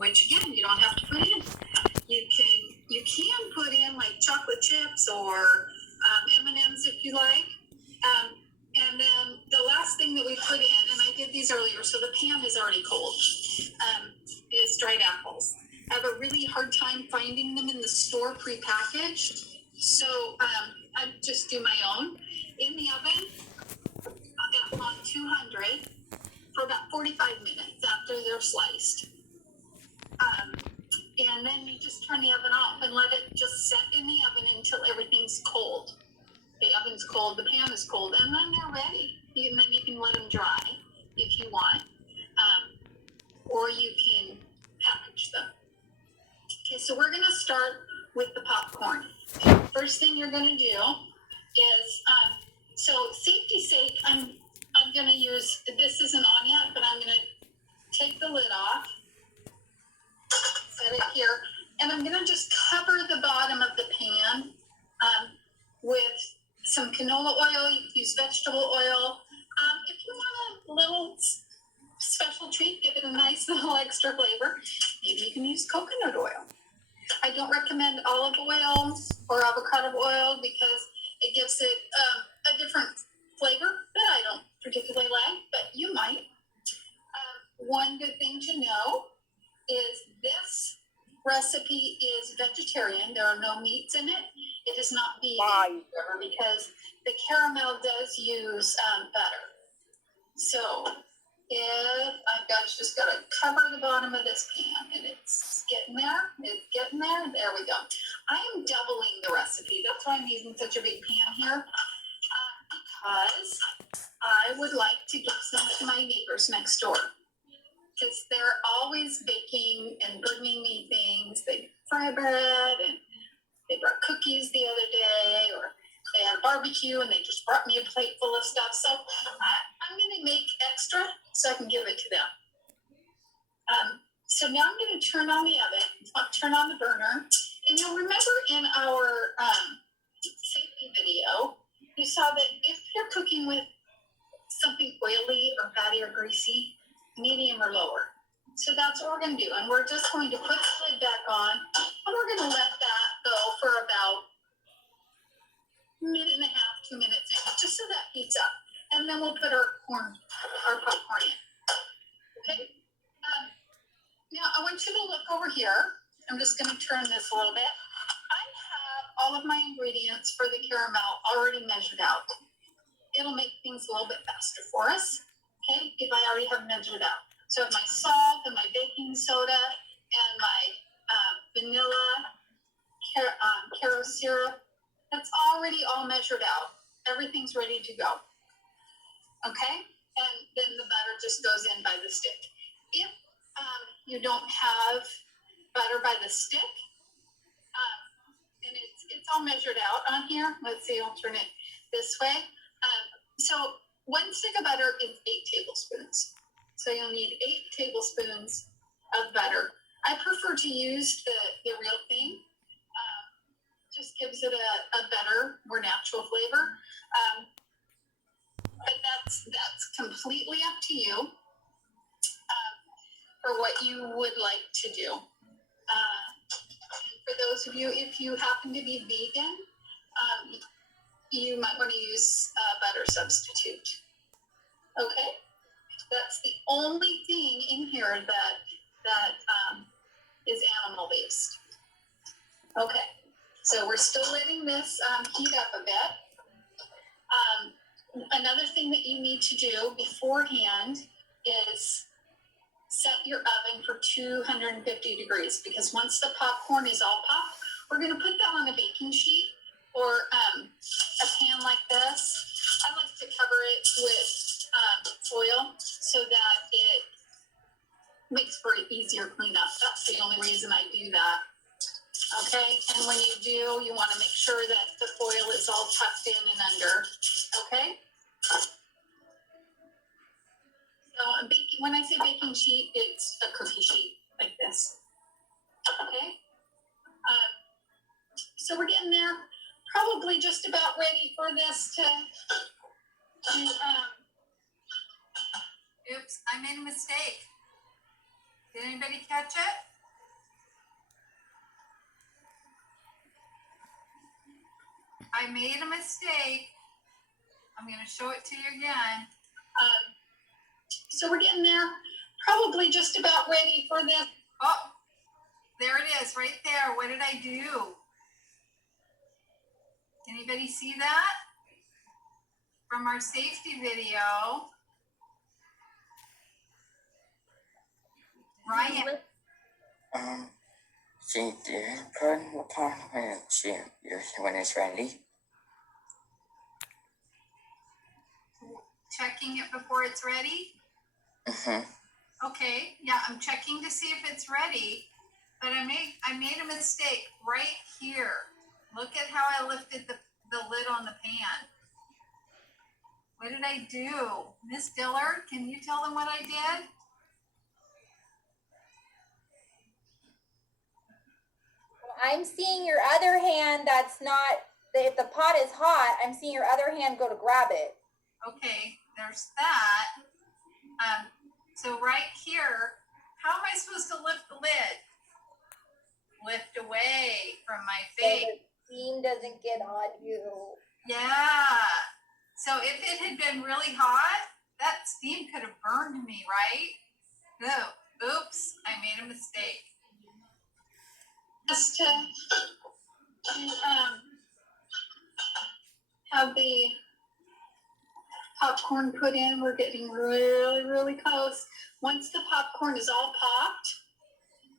which again, you don't have to put in. You can put in like chocolate chips or M&Ms if you like. And then the last thing that we put in, and I did these earlier, so the pan is already cold, is dried apples. I have a really hard time finding them in the store prepackaged, so I just do my own. In the oven on 200 for about 45 minutes after they're sliced. And then you just turn the oven off and let it just set in the oven until everything's cold. The oven's cold, the pan is cold, and then they're ready. And then you can let them dry if you want, or you can package them. Okay, so we're going to start with the popcorn. First thing you're going to do is, so safety's sake, I'm going to use, this isn't on yet, but I'm going to take the lid off, set it here, and I'm going to just cover the bottom of the pan with some canola oil. You can use vegetable oil. If you want a little special treat, give it a nice little extra flavor, maybe you can use coconut oil. I don't recommend olive oil or avocado oil because it gives it a different flavor that I don't particularly like, but you might. One good thing to know is this recipe is vegetarian. There are no meats in it. It is not vegan because the caramel does use butter. So if just got to cover the bottom of this pan, and it's getting there. There we go. I am doubling the recipe. That's why I'm using such a big pan here, because I would like to give some to my neighbors next door. Because they're always baking and bringing me things. They fry bread, and they brought cookies the other day, or they had a barbecue and they just brought me a plate full of stuff. So I'm going to make extra so I can give it to them. So now I'm going to turn on the oven, turn on the burner. And you'll remember in our safety video, you saw that if you're cooking with something oily or fatty or greasy, medium or lower. So that's what we're going to do. And we're just going to put the lid back on, and we're going to let that go for about a minute and a half, 2 minutes in, just so that heats up. And then we'll put our popcorn in. Okay? Now I want you to look over here. I'm just going to turn this a little bit. I have all of my ingredients for the caramel already measured out. It'll make things a little bit faster for us. Okay, if I already have measured it out. So I have my salt and my baking soda and my vanilla caro syrup. That's already all measured out. Everything's ready to go. Okay, and then the butter just goes in by the stick. If you don't have butter by the stick, and it's all measured out on here. Let's see, I'll turn it this way. So 1 stick of butter is 8 tablespoons. So you'll need 8 tablespoons of butter. I prefer to use the real thing. Just gives it a better, more natural flavor. But that's completely up to you for what you would like to do. For those of you, if you happen to be vegan, you might want to use a butter substitute. Okay, that's the only thing in here that is animal based. Okay, so we're still letting this heat up a bit. Another thing that you need to do beforehand is set your oven for 250 degrees, because once the popcorn is all popped, we're going to put that on a baking sheet or a pan like this. I like to cover it with foil so that it makes for an easier cleanup. That's the only reason I do that. Okay, and when you do, you want to make sure that the foil is all tucked in and under. Okay? So when I say baking sheet, it's a cookie sheet like this. Okay? So we're getting there. Probably just about ready for this to oops, I made a mistake. Did anybody catch it? I made a mistake. I'm going to show it to you again. So we're getting there. Probably just about ready for this. Oh, there it is right there. What did I do? Anybody see that? From our safety video. Ryan. She did put upon when it's ready. Checking it before it's ready? Okay, yeah, I'm checking to see if it's ready, but I made a mistake right here. Look at how I lifted the lid on the pan. What did I do? Miss Dillard, can you tell them what I did? I'm seeing your other hand that's not, if the pot is hot, I'm seeing your other hand go to grab it. Okay, there's that. So right here, how am I supposed to lift the lid? Lift away from my face. So the steam doesn't get on you. Yeah. So if it had been really hot, that steam could have burned me, right? No. Oops, I made a mistake. Just to have the popcorn put in. We're getting really, really close. Once the popcorn is all popped,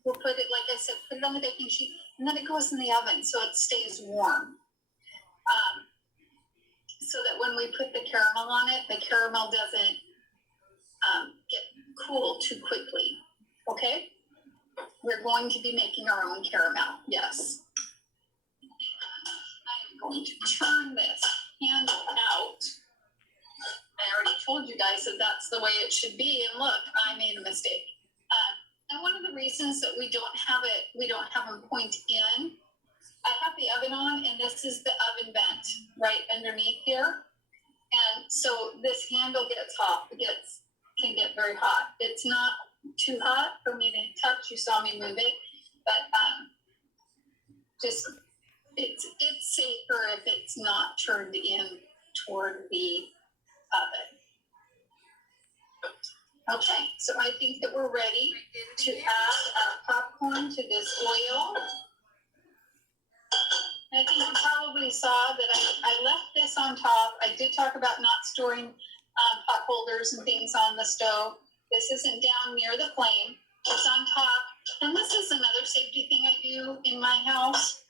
we'll put it, like I said, put it on the baking sheet, and then it goes in the oven so it stays warm. So that when we put the caramel on it, the caramel doesn't get cool too quickly. Okay? We're going to be making our own caramel, yes. I am going to turn this handle out. I already told you guys that that's the way it should be, and look, I made a mistake. And one of the reasons that we don't have them point in, I have the oven on, and this is the oven vent right underneath here. And so this handle gets hot, can get very hot. It's not too hot for me to touch. You saw me move it, but just it's safer if it's not turned in toward the oven. Okay, so I think that we're ready to add our popcorn to this oil. I think you probably saw that I left this on top. I did talk about not storing pot holders and things on the stove. This isn't down near the flame. It's on top. And this is another safety thing I do in my house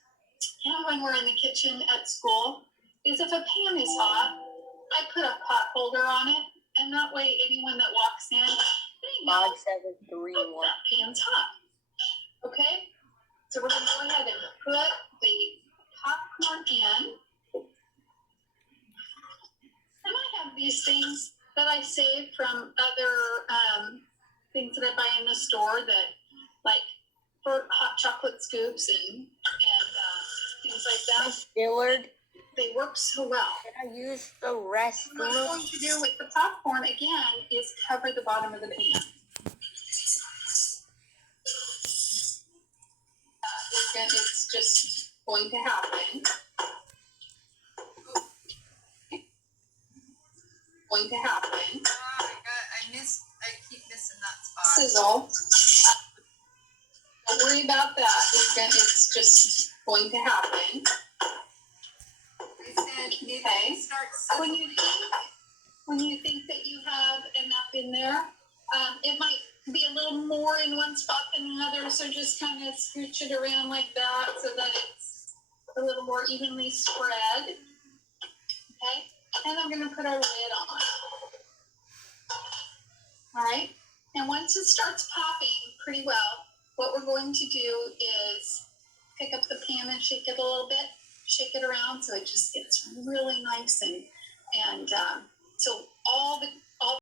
and when we're in the kitchen at school, is if a pan is hot, I put a pot holder on it. And that way anyone that walks in, they know 5731. that pan's hot. Okay? So we're going to go ahead and put the popcorn in. And I have these things that I save from other things that I buy in the store that, like, for hot chocolate scoops and things like that. Miss Dillard, They work so well. can I use the rest? What I'm going to do with the popcorn, again, is cover the bottom of the pan. It's just going to happen. Going to happen. I keep missing that spot. Sizzle. Don't worry about that. It's just going to happen. I said it Okay. starts When you think that you have enough in there, it might be a little more in one spot than another, so just kind of scooch it around like that so that it's a little more evenly spread. Okay, and I'm going to put our lid on. All right, and once it starts popping pretty well, what we're going to do is pick up the pan and shake it a little bit, shake it around so it just gets really nice and so all the